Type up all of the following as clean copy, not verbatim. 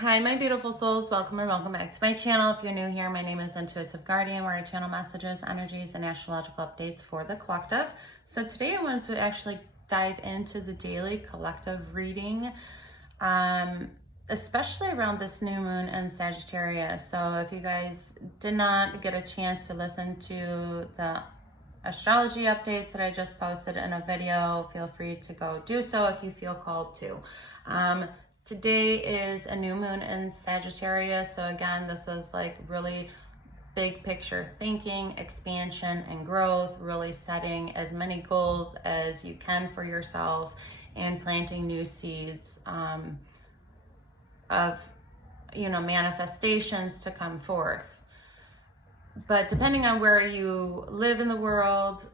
Hi, my beautiful souls. Welcome and welcome back to my channel. If you're new here, my name is Intuitive Guardian, where I channel messages, energies, and astrological updates for the collective. So today I wanted to actually dive into the daily collective reading, especially around this new moon in Sagittarius. So if you guys did not get a chance to listen to the astrology updates that I just posted in a video, feel free to go do so if you feel called to. Today is a new moon in Sagittarius. So again, this is like really big picture thinking, expansion and growth, really setting as many goals as you can for yourself and planting new seeds of, manifestations to come forth. But depending on where you live in the world,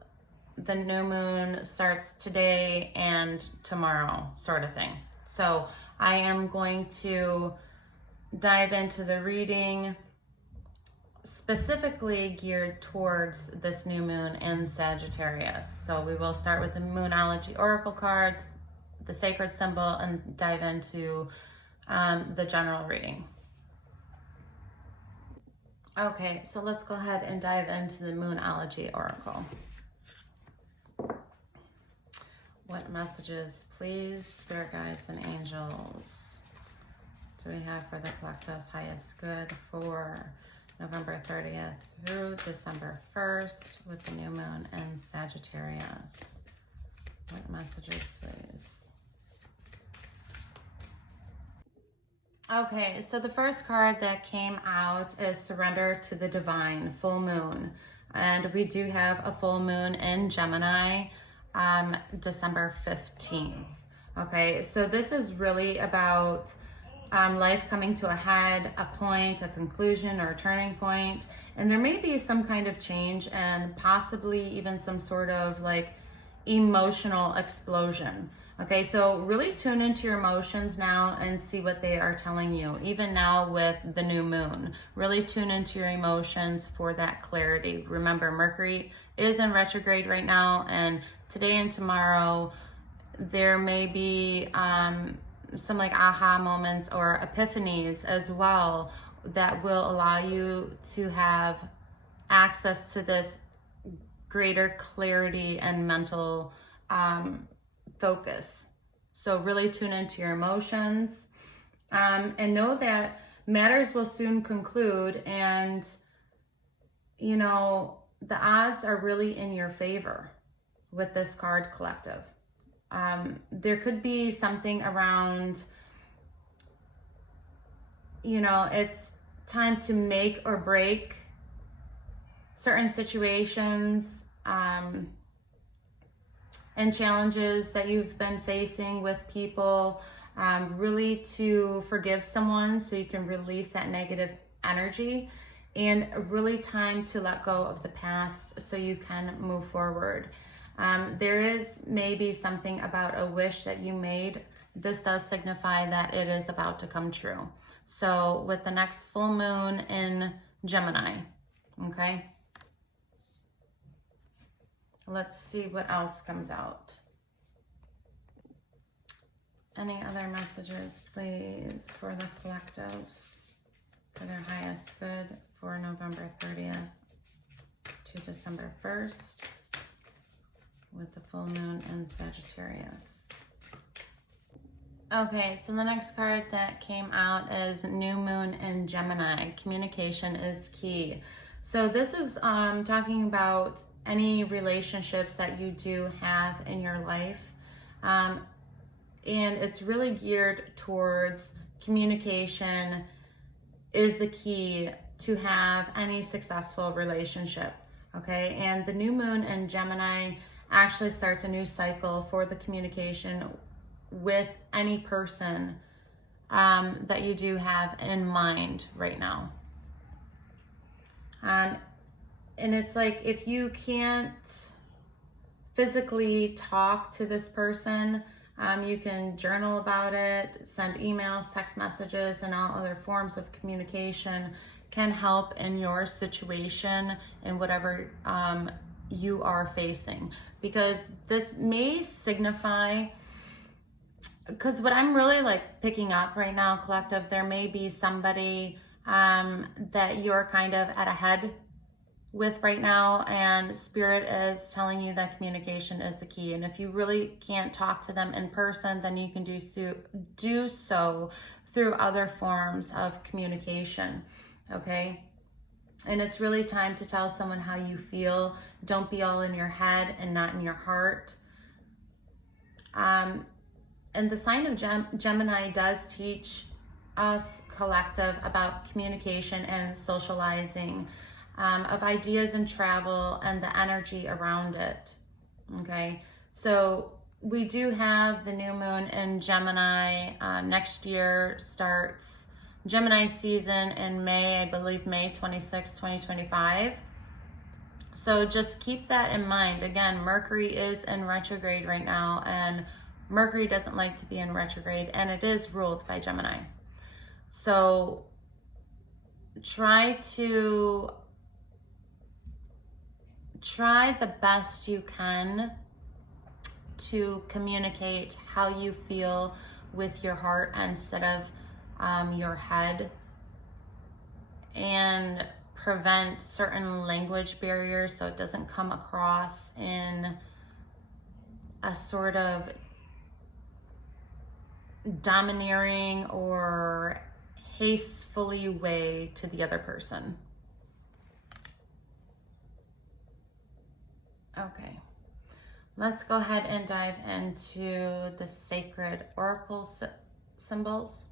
the new moon starts today and tomorrow, sort of thing. So I am going to dive into the reading specifically geared towards this new moon in Sagittarius. So we will start with the Moonology Oracle cards, the sacred symbol, and dive into the general reading. Okay, so let's go ahead and dive into the Moonology Oracle. What messages, please, spirit guides and angels, do we have for the collective's highest good for November 30th through December 1st with the new moon in Sagittarius? What messages, please? Okay, so the first card that came out is Surrender to the Divine, full moon. And we do have a full moon in Gemini, December 15th. Okay, so this is really about life coming to a head, a point, a conclusion, or a turning point. And there may be some kind of change and possibly even some sort of like emotional explosion. Okay, so really tune into your emotions now and see what they are telling you. Even now with the new moon, really tune into your emotions for that clarity. Remember, Mercury is in retrograde right now, and today and tomorrow, there may be some like aha moments or epiphanies as well that will allow you to have access to this greater clarity and mental focus. So really tune into your emotions and know that matters will soon conclude, and the odds are really in your favor with this card, collective. There could be something around, it's time to make or break certain situations and challenges that you've been facing with people, really to forgive someone so you can release that negative energy, and really time to let go of the past so you can move forward. There is maybe something about a wish that you made. This does signify that it is about to come true. So with the next full moon in Gemini, okay? Let's see what else comes out. Any other messages, please, for the collectives for their highest good for November 30th to December 1st with the full moon in Sagittarius. Okay, so the next card that came out is New Moon in Gemini. Communication is key. So this is talking about any relationships that you do have in your life. And it's really geared towards communication is the key to have any successful relationship, okay? And the new moon in Gemini actually starts a new cycle for the communication with any person that you do have in mind right now. And it's like, if you can't physically talk to this person, you can journal about it, send emails, text messages, and all other forms of communication can help in your situation and whatever you are facing. Because this may signify because what I'm really like picking up right now, collective, there may be somebody that you're kind of at a head with right now, and spirit is telling you that communication is the key. And if you really can't talk to them in person, then you can do so through other forms of communication. Okay, and it's really time to tell someone how you feel. Don't be all in your head and not in your heart. And the sign of Gemini does teach us, collective, about communication and socializing, of ideas and travel and the energy around it. Okay, so we do have the new moon in Gemini. Next year starts Gemini season in May, I believe May 26, 2025. So just keep that in mind. Again, Mercury is in retrograde right now, and Mercury doesn't like to be in retrograde, and it is ruled by Gemini. So try the best you can to communicate how you feel with your heart instead of your head, and prevent certain language barriers so it doesn't come across in a sort of domineering or hastefully way to the other person. Okay, let's go ahead and dive into the sacred oracle symbols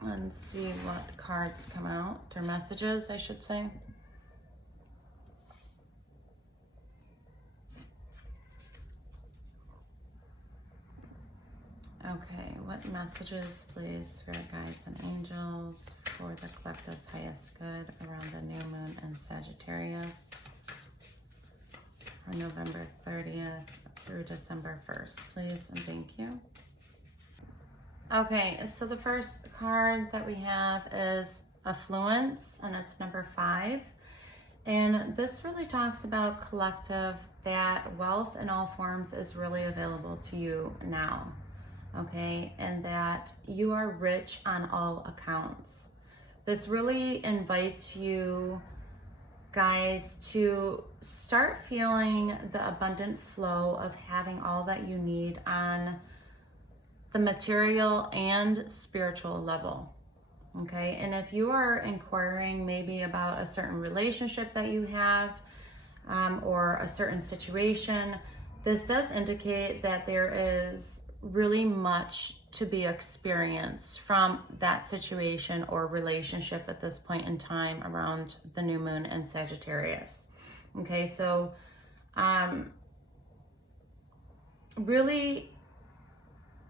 and see what cards come out, or messages, I should say. Okay, what messages, please, spirit guides and angels, for the collective's highest good around the new moon in Sagittarius from November 30th through December 1st, please and thank you. Okay, so the first card that we have is Affluence, and it's number 5. And this really talks about, collective, that wealth in all forms is really available to you now. Okay, and that you are rich on all accounts. This really invites you guys to start feeling the abundant flow of having all that you need on the material and spiritual level. Okay, and if you are inquiring maybe about a certain relationship that you have, or a certain situation, this does indicate that there is really much to be experienced from that situation or relationship at this point in time around the new moon in Sagittarius. Okay, so really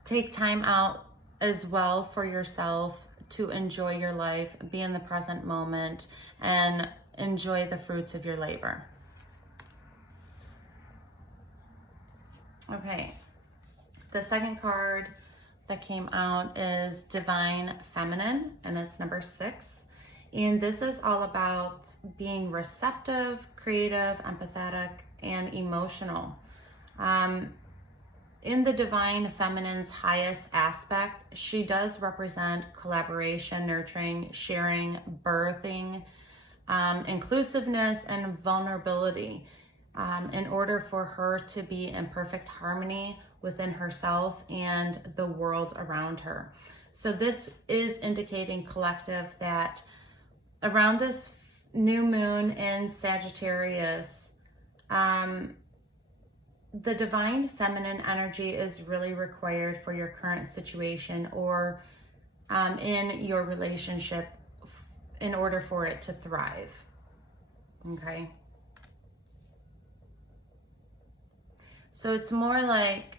take time out as well for yourself to enjoy your life, be in the present moment, and enjoy the fruits of your labor. Okay, the second card that came out is Divine Feminine, and it's number 6. And this is all about being receptive, creative, empathetic, and emotional. In the Divine Feminine's highest aspect, she does represent collaboration, nurturing, sharing, birthing, inclusiveness, and vulnerability, in order for her to be in perfect harmony within herself and the world around her. So this is indicating, collective, that around this new moon in Sagittarius, the divine feminine energy is really required for your current situation, or in your relationship, in order for it to thrive. Okay, so it's more like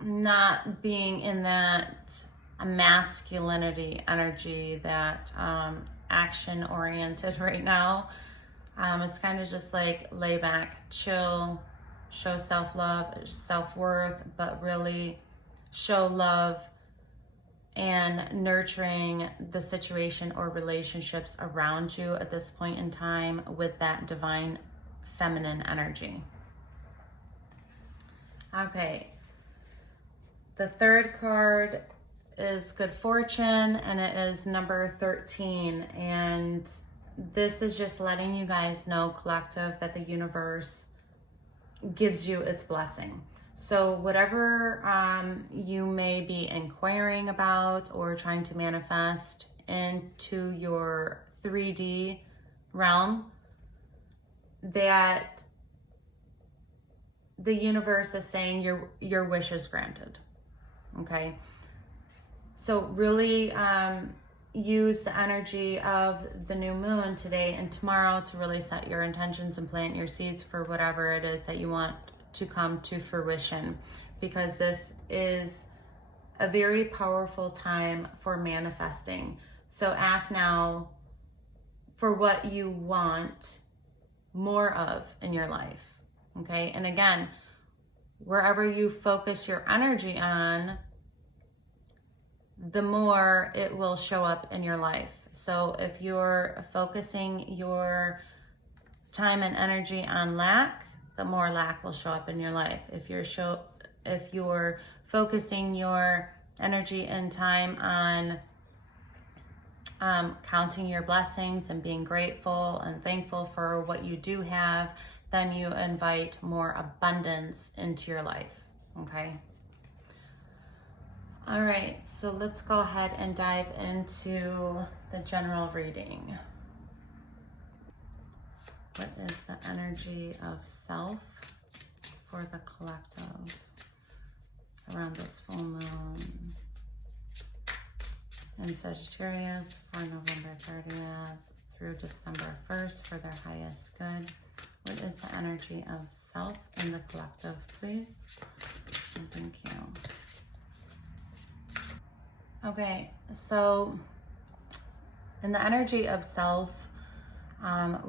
not being in that masculinity energy, that action oriented right now. It's kind of just like lay back, chill, show self-love, self-worth, but really show love and nurturing the situation or relationships around you at this point in time with that divine feminine energy. Okay. The third card is good fortune, and it is number 13. And this is just letting you guys know, collective, that the universe gives you its blessing. So whatever you may be inquiring about or trying to manifest into your 3D realm, that the universe is saying your wish is granted. Okay, so really use the energy of the new moon today and tomorrow to really set your intentions and plant your seeds for whatever it is that you want to come to fruition, because this is a very powerful time for manifesting. So ask now for what you want more of in your life. Okay, and again, wherever you focus your energy on, the more it will show up in your life. So if you're focusing your time and energy on lack, the more lack will show up in your life. If you're focusing your energy and time on counting your blessings and being grateful and thankful for what you do have, then you invite more abundance into your life. Okay. All right, so let's go ahead and dive into the general reading. What is the energy of self for the collective around this full moon in Sagittarius for November 30th through December 1st for their highest good? What is the energy of self in the collective, please? And thank you. Okay, so in the energy of self,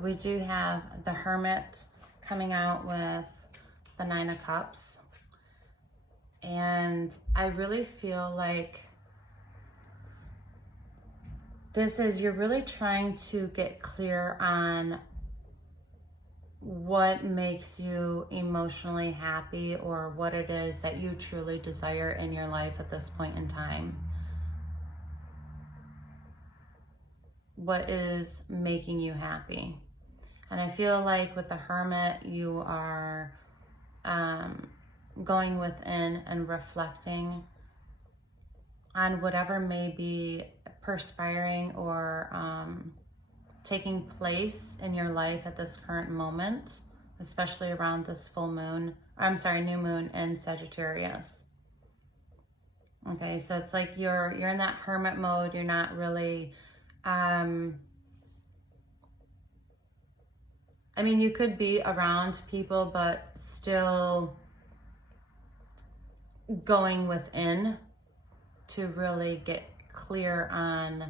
we do have the Hermit coming out with the 9 of Cups. And I really feel like this is, you're really trying to get clear on what makes you emotionally happy, or what it is that you truly desire in your life at this point in time. What is making you happy? And I feel like with the Hermit, you are going within and reflecting on whatever may be perspiring or taking place in your life at this current moment, especially around this full moon, new moon in Sagittarius. Okay, so it's like you're in that hermit mode. You're not really I mean, you could be around people, but still going within to really get clear on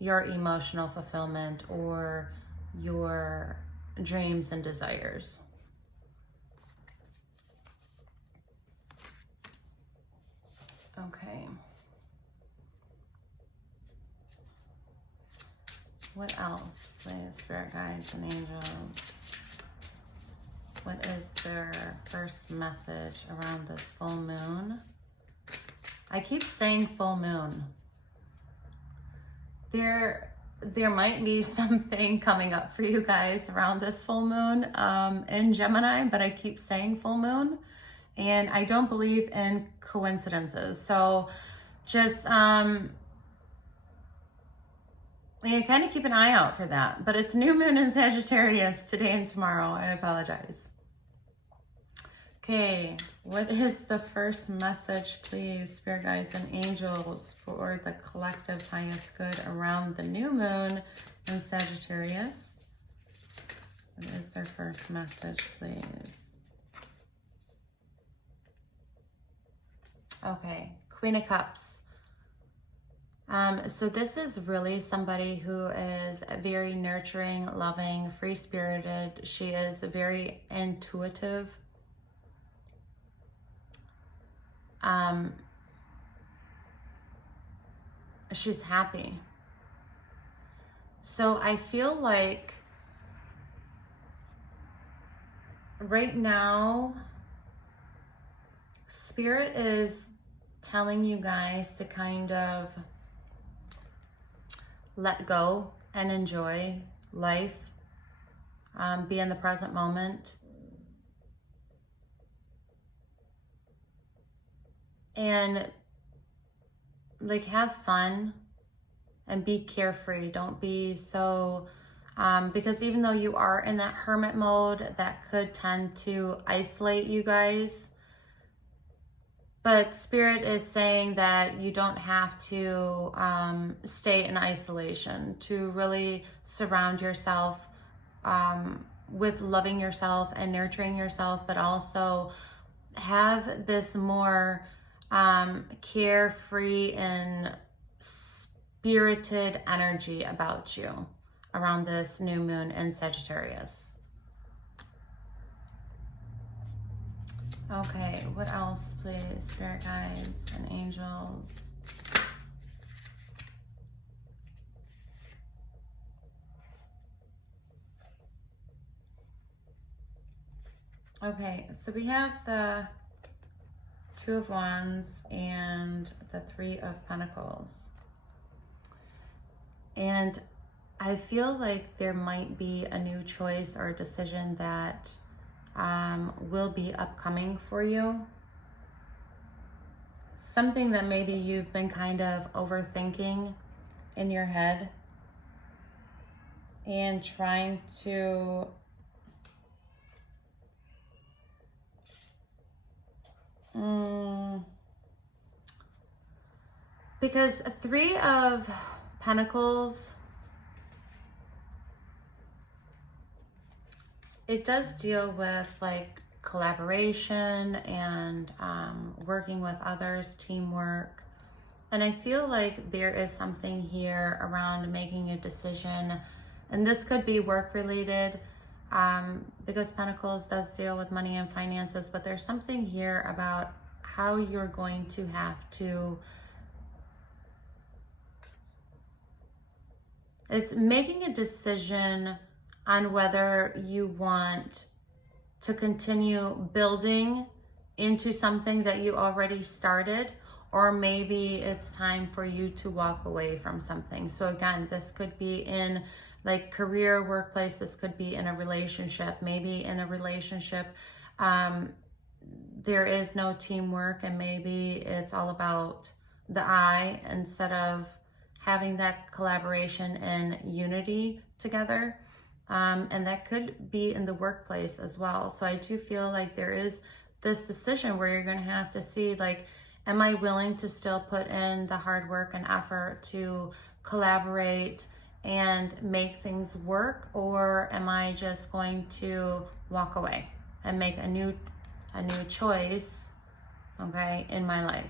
your emotional fulfillment or your dreams and desires. Okay. What else, please, spirit guides and angels? What is their first message around this full moon? I keep saying full moon. There might be something coming up for you guys around this full moon in Gemini, but I keep saying full moon, and I don't believe in coincidences. So just yeah, kind of keep an eye out for that. But it's new moon in Sagittarius today and tomorrow. I apologize. Okay, what is the first message, please, spirit guides and angels, for the collective highest good around the new moon in Sagittarius? What is their first message, please? Okay, Queen of Cups. So this is really somebody who is very nurturing, loving, free-spirited. She is very intuitive. She's happy. So I feel like right now, Spirit is telling you guys to kind of let go and enjoy life, be in the present moment, and like have fun and be carefree. Don't be so, because even though you are in that hermit mode, that could tend to isolate you guys. But Spirit is saying that you don't have to stay in isolation, to really surround yourself with loving yourself and nurturing yourself, but also have this more carefree and spirited energy about you around this new moon in Sagittarius. Okay, what else, please? Spirit guides and angels. Okay, so we have the Two of Wands and the Three of Pentacles. And I feel like there might be a new choice or a decision that will be upcoming for you. Something that maybe you've been kind of overthinking in your head and trying to because Three of Pentacles, it does deal with like collaboration and working with others, teamwork. And I feel like there is something here around making a decision, and this could be work related because Pentacles does deal with money and finances, but there's something here about how you're going to have to, it's making a decision on whether you want to continue building into something that you already started, or maybe it's time for you to walk away from something. So again, this could be in like career, workplace, this could be in a relationship. Maybe in a relationship, there is no teamwork, and maybe it's all about the I instead of having that collaboration and unity together. And that could be in the workplace as well. So I do feel like there is this decision where you're going to have to see, like, am I willing to still put in the hard work and effort to collaborate and make things work, or am I just going to walk away and make a new choice, okay, in my life?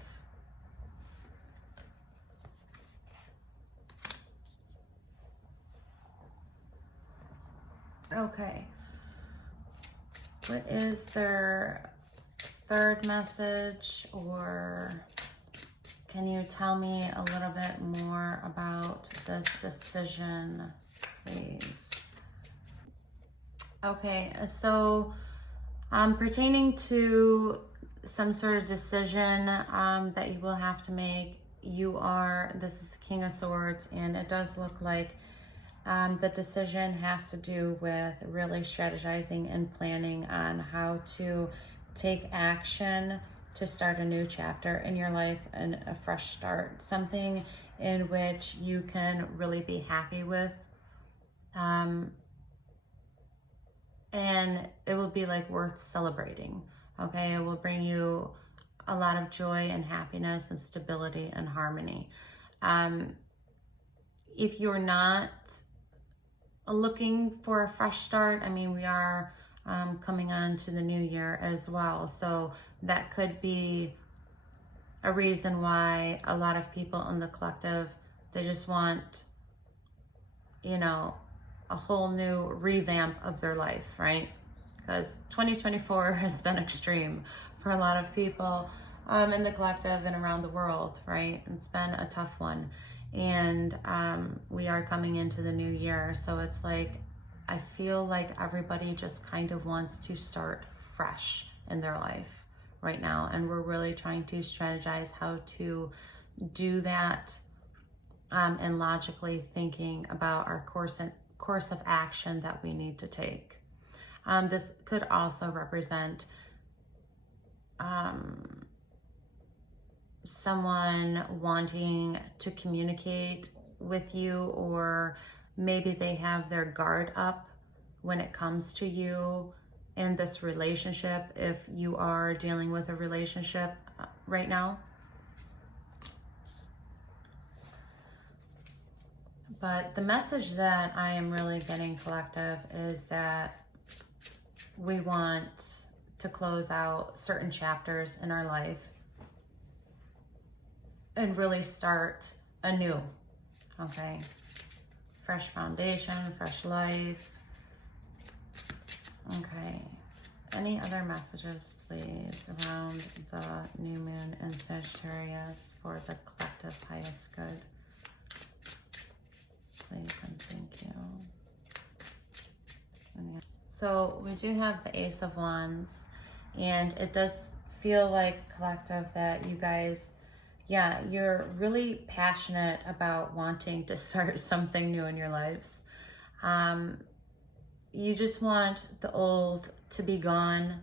Okay, what is their third message, or can you tell me a little bit more about this decision, please? Okay, so pertaining to some sort of decision that you will have to make, this is King of Swords, and it does look like the decision has to do with really strategizing and planning on how to take action to start a new chapter in your life and a fresh start, something in which you can really be happy with. And it will be like worth celebrating, okay? It will bring you a lot of joy and happiness and stability and harmony. If you're not looking for a fresh start, I mean, we are coming on to the new year as well. So that could be a reason why a lot of people in the collective, they just want, you know, a whole new revamp of their life, right? Because 2024 has been extreme for a lot of people in the collective and around the world, right? It's been a tough one. And we are coming into the new year. So it's like I feel like everybody just kind of wants to start fresh in their life right now. And we're really trying to strategize how to do that, and logically thinking about our course of action that we need to take. This could also represent someone wanting to communicate with you, or maybe they have their guard up when it comes to you in this relationship, if you are dealing with a relationship right now. But the message that I am really getting, collective, is that we want to close out certain chapters in our life and really start anew, okay? Fresh foundation, fresh life. Okay, any other messages, please, around the new moon in Sagittarius for the collective's highest good? Please and thank you. So we do have the Ace of Wands, and it does feel like, collective, that you guys, yeah, you're really passionate about wanting to start something new in your lives. You just want the old to be gone,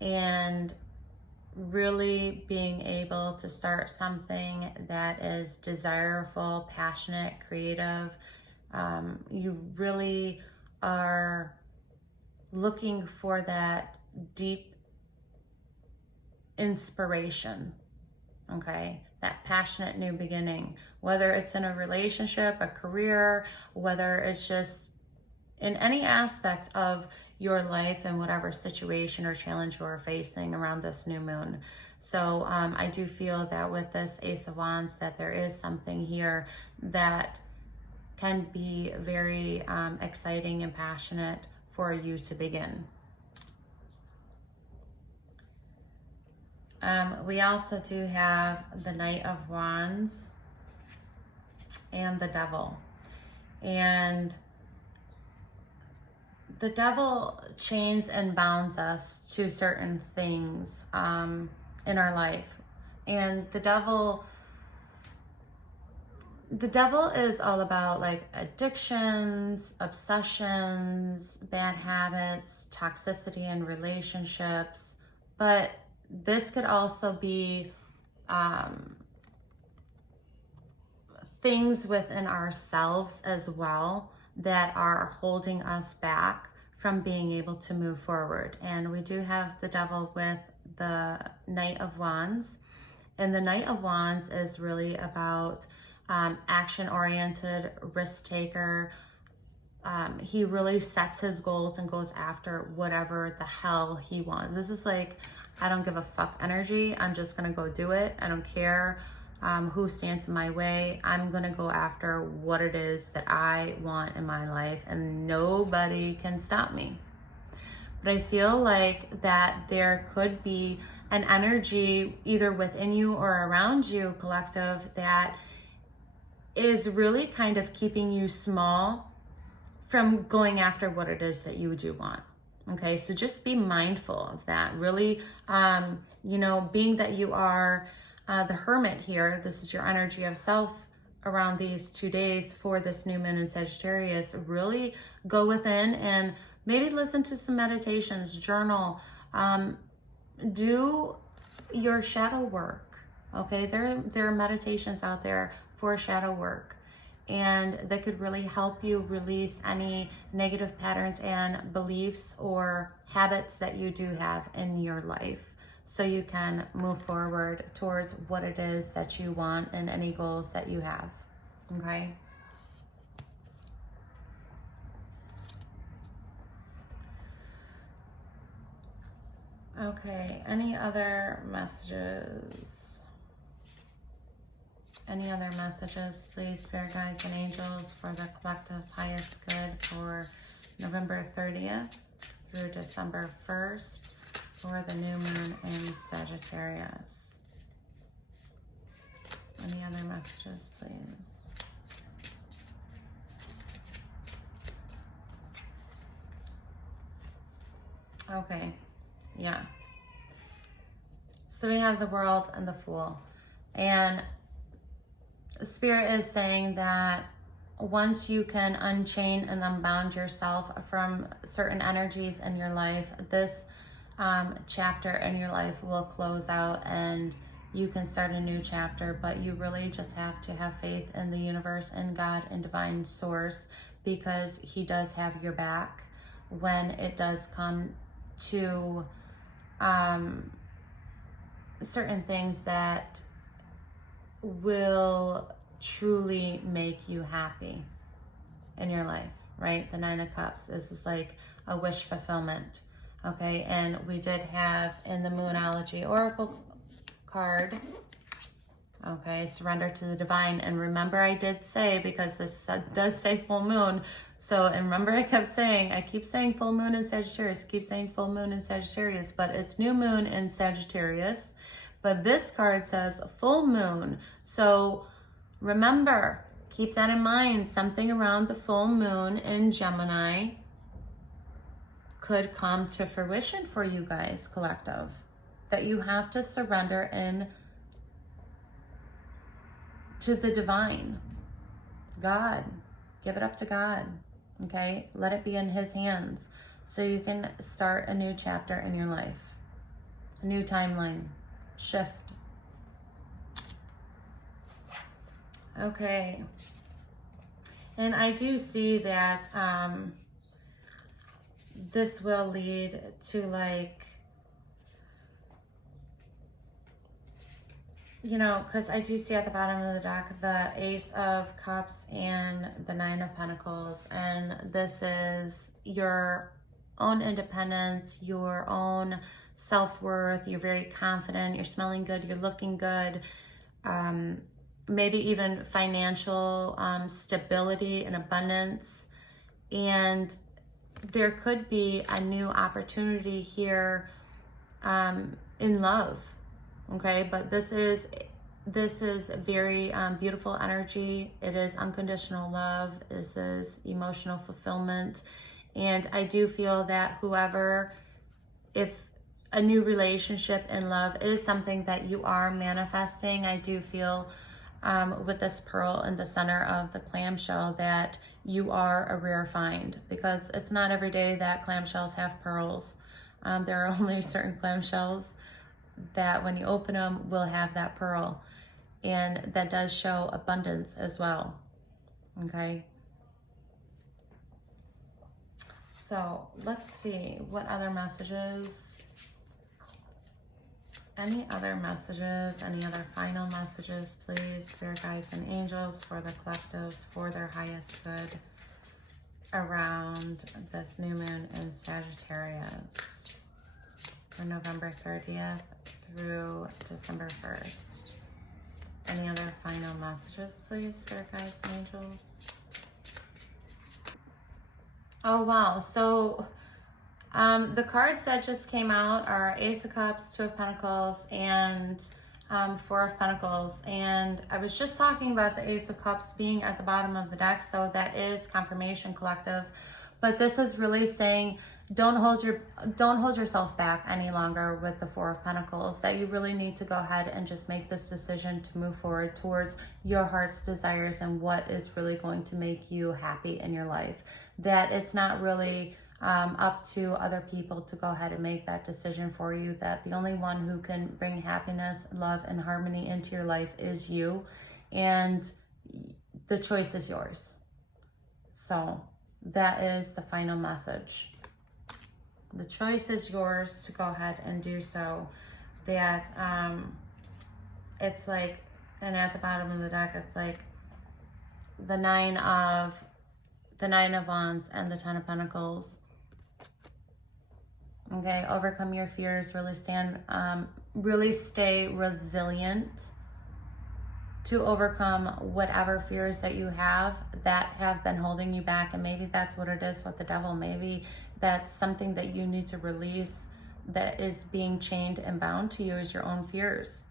and really being able to start something that is desirable, passionate, creative. You really are looking for that deep inspiration, okay? That passionate new beginning, whether it's in a relationship, a career, whether it's just in any aspect of your life and whatever situation or challenge you are facing around this new moon. So I do feel that with this Ace of Wands, that there is something here that can be very exciting and passionate for you to begin. We also do have the Knight of Wands and the Devil. And the Devil chains and bounds us to certain things in our life. And the devil is all about like addictions, obsessions, bad habits, toxicity in relationships. But this could also be things within ourselves as well that are holding us back from being able to move forward. And we do have the Devil with the Knight of Wands. And the Knight of Wands is really about action-oriented, risk-taker. He really sets his goals and goes after whatever the hell he wants. This is like, I don't give a fuck energy. I'm just gonna go do it. I don't care who stands in my way. I'm gonna go after what it is that I want in my life, and nobody can stop me. But I feel like that there could be an energy either within you or around you, collective, that is really kind of keeping you small from going after what it is that you do want. Okay, so just be mindful of that. Really, being that you are the Hermit here, this is your energy of self around these 2 days for this new moon in Sagittarius. Really go within and maybe listen to some meditations, journal, do your shadow work. Okay, there are meditations out there for shadow work, and that could really help you release any negative patterns and beliefs or habits that you do have in your life, so you can move forward towards what it is that you want and any goals that you have. Okay. Okay, any other messages? Any other messages, please, spirit guides and angels, for the collective's highest good for November 30th through December 1st for the new moon in Sagittarius? Any other messages, please? Okay, yeah. So we have the World and the Fool. And Spirit is saying that once you can unchain and unbound yourself from certain energies in your life, this chapter in your life will close out and you can start a new chapter. But you really just have to have faith in the universe and God and divine source, because he does have your back when it does come to certain things that will truly make you happy in your life, right? The Nine of Cups. This is like a wish fulfillment, okay? And we did have in the Moonology Oracle card, okay, surrender to the divine. And remember, I did say, because this does say full moon, so, and remember I keep saying full moon in Sagittarius, keep saying full moon in Sagittarius, but it's new moon in Sagittarius. But this card says full moon. So remember, keep that in mind. Something around the full moon in Gemini could come to fruition for you guys, collective. That you have to surrender in to the divine. God. Give it up to God. Okay? Let it be in his hands so you can start a new chapter in your life. A new timeline. Shift. Okay. And I do see that this will lead to, like, you know, because I do see at the bottom of the deck the Ace of Cups and the Nine of Pentacles. And this is your own independence, your own self-worth. You're very confident, you're smelling good, you're looking good, maybe even financial stability and abundance. And there could be a new opportunity here in love, okay? But this is very beautiful energy. It is unconditional love. This is emotional fulfillment. And I do feel that if a new relationship in love is something that you are manifesting, I do feel with this pearl in the center of the clamshell that you are a rare find, because it's not every day that clamshells have pearls. There are only certain clamshells that when you open them will have that pearl, and that does show abundance as well. Okay, so let's see what other messages. Any other messages, any other final messages, please, spirit guides and angels, for the collectives, for their highest good around this new moon in Sagittarius for November 30th through December 1st. Any other final messages, please, spirit guides and angels? Oh, wow. So the cards that just came out are Ace of Cups, Two of Pentacles, and Four of Pentacles. And I was just talking about the Ace of Cups being at the bottom of the deck, so that is confirmation, collective. But this is really saying don't hold yourself back any longer with the Four of Pentacles, that you really need to go ahead and just make this decision to move forward towards your heart's desires and what is really going to make you happy in your life. That it's not really up to other people to go ahead and make that decision for you, that the only one who can bring happiness, love, and harmony into your life is you, and the choice is yours. So that is the final message. The choice is yours to go ahead and do so. That it's like, and at the bottom of the deck, it's like the nine of Wands and the Ten of Pentacles. Okay, overcome your fears, really stay resilient to overcome whatever fears that you have that have been holding you back. And maybe that's what it is with the devil. Maybe that's something that you need to release, that is being chained and bound to you, is your own fears.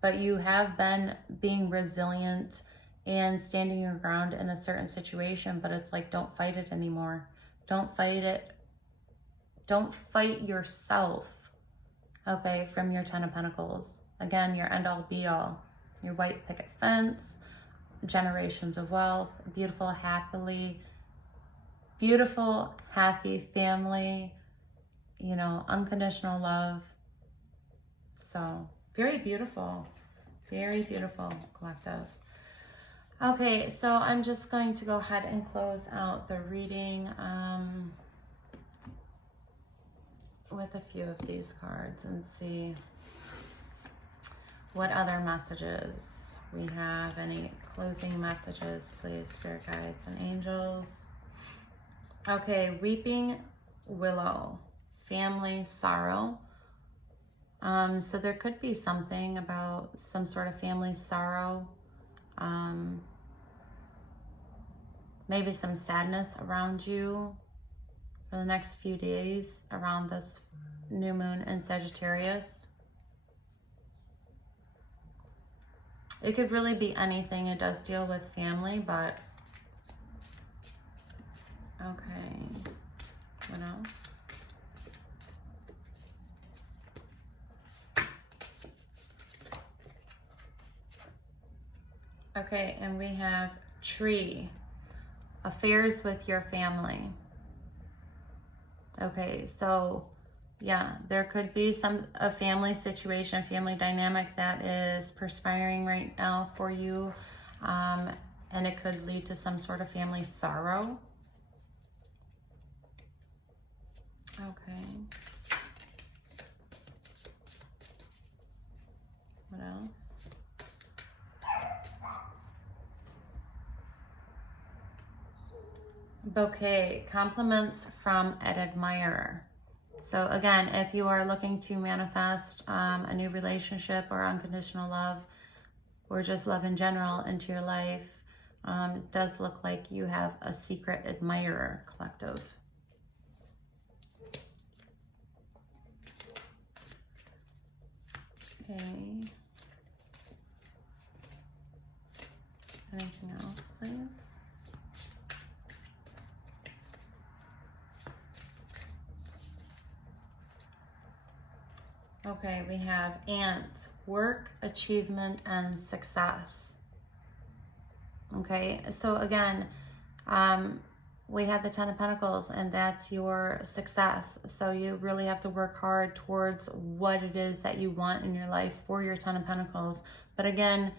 But you have been being resilient and standing your ground in a certain situation, but it's like, don't fight it anymore. Don't fight it. Don't fight yourself, okay, from your Ten of Pentacles. Again, your end-all be-all. Your white picket fence, generations of wealth, beautiful, happy family, you know, unconditional love. So very beautiful, collective. Okay, so I'm just going to go ahead and close out the reading with a few of these cards and see what other messages we have. Any closing messages, please, spirit guides and angels. Okay, weeping willow, family sorrow. So there could be something about some sort of family sorrow. Maybe some sadness around you for the next few days around this new moon in Sagittarius. It could really be anything. It does deal with family, but okay. What else? Okay, and we have tree, affairs with your family. Okay, so yeah, there could be a family situation, family dynamic that is perspiring right now for you, and it could lead to some sort of family sorrow. Okay. What else? Bouquet, compliments from an admirer. So again, if you are looking to manifest a new relationship or unconditional love, or just love in general into your life, it does look like you have a secret admirer, collective. Okay. Anything else, please? Okay, we have ant, work, achievement, and success. Okay, so again, we have the Ten of Pentacles, and that's your success. So you really have to work hard towards what it is that you want in your life for your Ten of Pentacles. But again,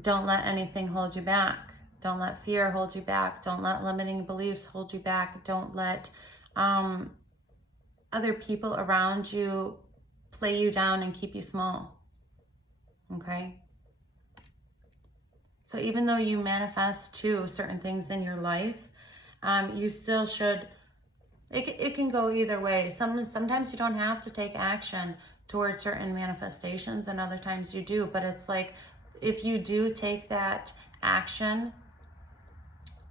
don't let anything hold you back. Don't let fear hold you back. Don't let limiting beliefs hold you back. Don't let other people around you play you down and keep you small. Okay? So even though you manifest to certain things in your life, you still should, it can go either way. Sometimes you don't have to take action towards certain manifestations, and other times you do. But it's like, if you do take that action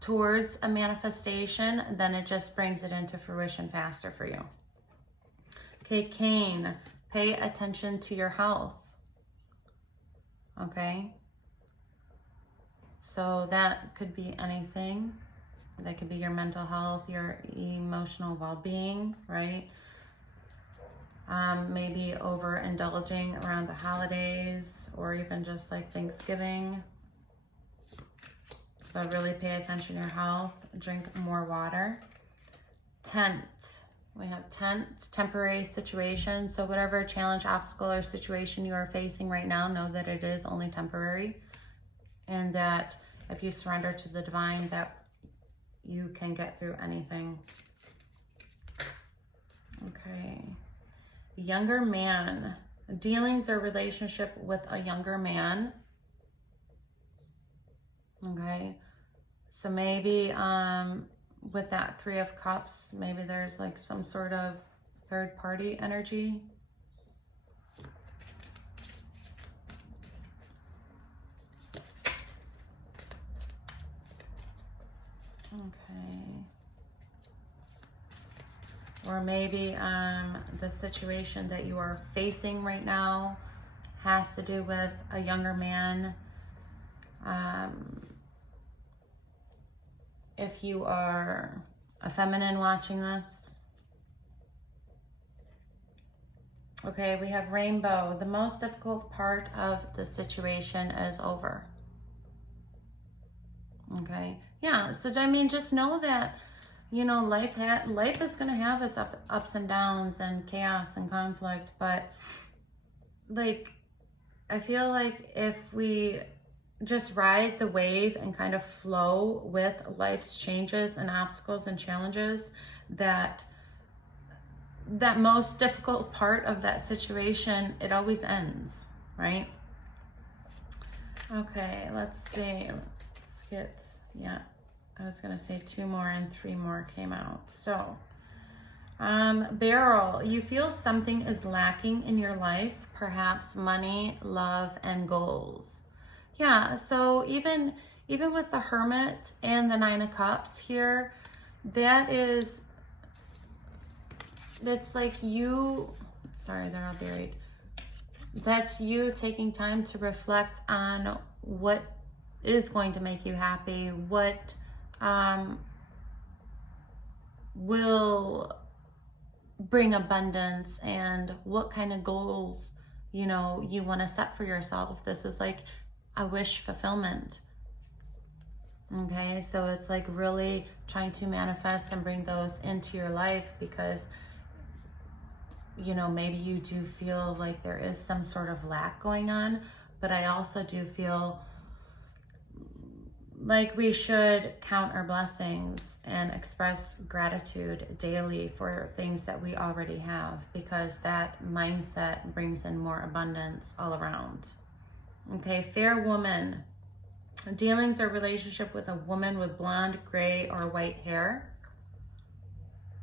towards a manifestation, then it just brings it into fruition faster for you. Okay, Cain, pay attention to your health. Okay? So that could be anything. That could be your mental health, your emotional well-being, right? Maybe overindulging around the holidays, or even just like Thanksgiving. But really pay attention to your health. Drink more water. Tent. We have tent, temporary situation. So whatever challenge, obstacle, or situation you are facing right now, know that it is only temporary. And that if you surrender to the divine, that you can get through anything. Okay. Younger man. Dealings or relationship with a younger man. Okay. So maybe with that Three of Cups, maybe there's like some sort of third party energy. Okay. Or maybe the situation that you are facing right now has to do with a younger man. If you are a feminine watching this, Okay, we have rainbow. The most difficult part of the situation is over. Okay, yeah, so I mean, just know that, you know, life is going to have its ups and downs and chaos and conflict, but like, I feel like if we just ride the wave and kind of flow with life's changes and obstacles and challenges, that most difficult part of that situation, it always ends, right? Okay, let's see. Let's get, yeah, I was going to say 2 more and 3 more came out. So, Beryl, you feel something is lacking in your life, perhaps money, love, and goals. Yeah, so even with the Hermit and the 9 of Cups here, that's like you, sorry, they're all buried. That's you taking time to reflect on what is going to make you happy, what will bring abundance, and what kind of goals, you know, you want to set for yourself. This is like a wish fulfillment. Okay, so it's like really trying to manifest and bring those into your life, because you know, maybe you do feel like there is some sort of lack going on, but I also do feel like we should count our blessings and express gratitude daily for things that we already have, because that mindset brings in more abundance all around. Okay, fair woman. Dealings or relationship with a woman with blonde, gray, or white hair.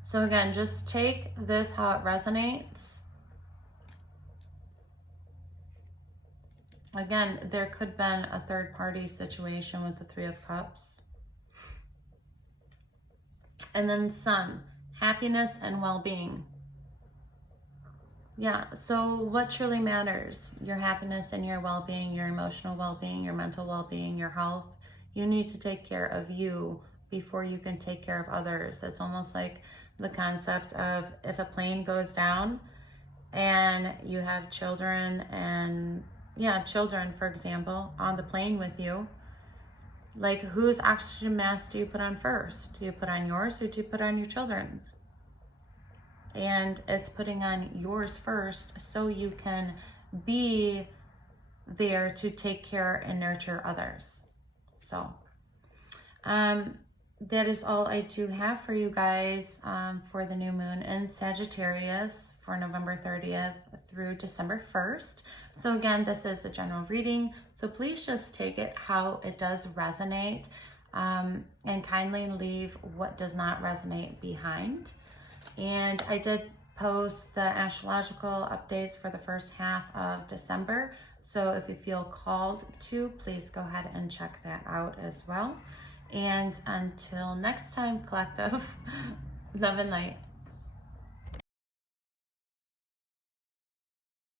So again, just take this how it resonates. Again, there could have been a third party situation with the 3 of Cups. And then Sun, happiness and well-being. Yeah, so what truly matters? Your happiness and your well-being, your emotional well-being, your mental well-being, your health. You need to take care of you before you can take care of others. It's almost like the concept of if a plane goes down and you have children and, yeah, children, for example, on the plane with you, like whose oxygen mask do you put on first? Do you put on yours or do you put on your children's? And it's putting on yours first so you can be there to take care and nurture others. So, that is all I do have for you guys for the new moon in Sagittarius for November 30th through December 1st. So again, this is a general reading, so please just take it how it does resonate, and kindly leave what does not resonate behind. And I did post the astrological updates for the first half of December, so if you feel called to, please go ahead and check that out as well. And until next time, collective, love and light.